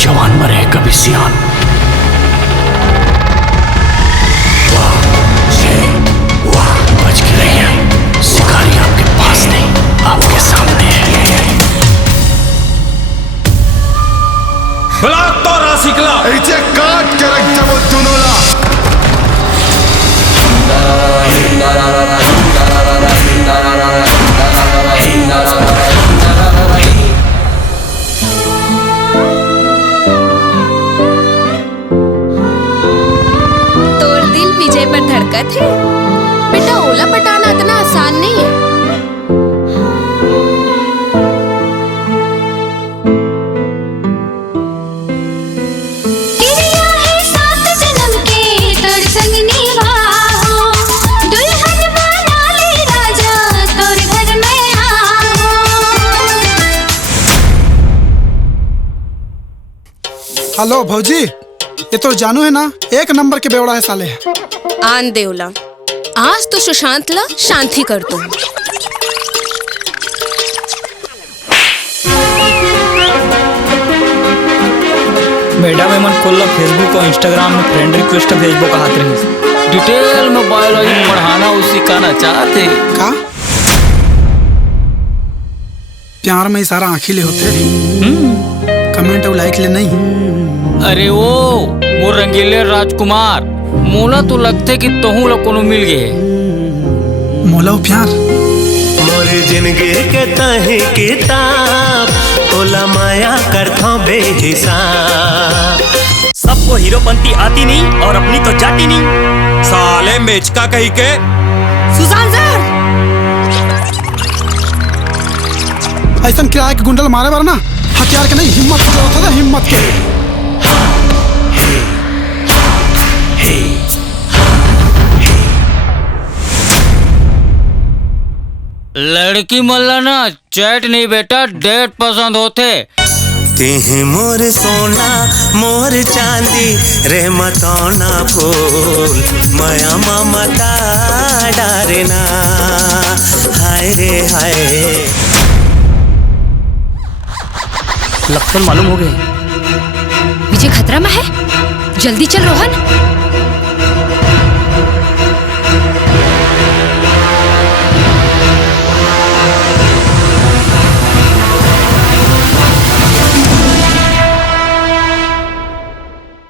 जवान मरे कभी सियान। बच के रहिए, शिकारी आपके पास नहीं आपके सामने है। भला तो रासिकला ऐसे काट के रख दे वो दोनों ला। तोर दिल विजय पर धड़कत है बेटा, ओला पटाना इतना आसान नहीं है। हेलो भौजी, ये तो जानू है ना, एक नंबर के बेवड़ा है साले। आन देवला, आज तो सुशांत ला शांति कर दो। मैडम एमन कोल्ला फेसबुक और इंस्टाग्राम में फ्रेंड रिक्वेस्ट भेजबो कहत रही। डिटेल में बायोलॉजी पढ़ाना उसी सिखाना चाहते का प्यार में सारा आखिले होते, कमेंट और लाइक ले नहीं। अरे वो मोर रंगीले राजकुमार, मोला तो लगते कि तहु ला कोनो मिल गए। मोला प्यार मोर जिंदगी के तहे किताब तोला माया करथा बेहिसाब। सबको हीरोपंती आती नहीं और अपनी तो जाती नहीं। साले मेचका कही के सुशांत सर, ऐसा किराए के गुंडल मारे बार ना, हथियार के नहीं हिम्मत के जरूरत है, हिम्मत के। लड़की मल्ला ना चैट नहीं बेटा, डेट पसंद होते। तिह मोर सोना मोर चांदी रे मतौना फूल माया ममता डारना हाय रे हाय। लक्षण मालूम हो गए। विजय खतरा में है, जल्दी चल रोहन।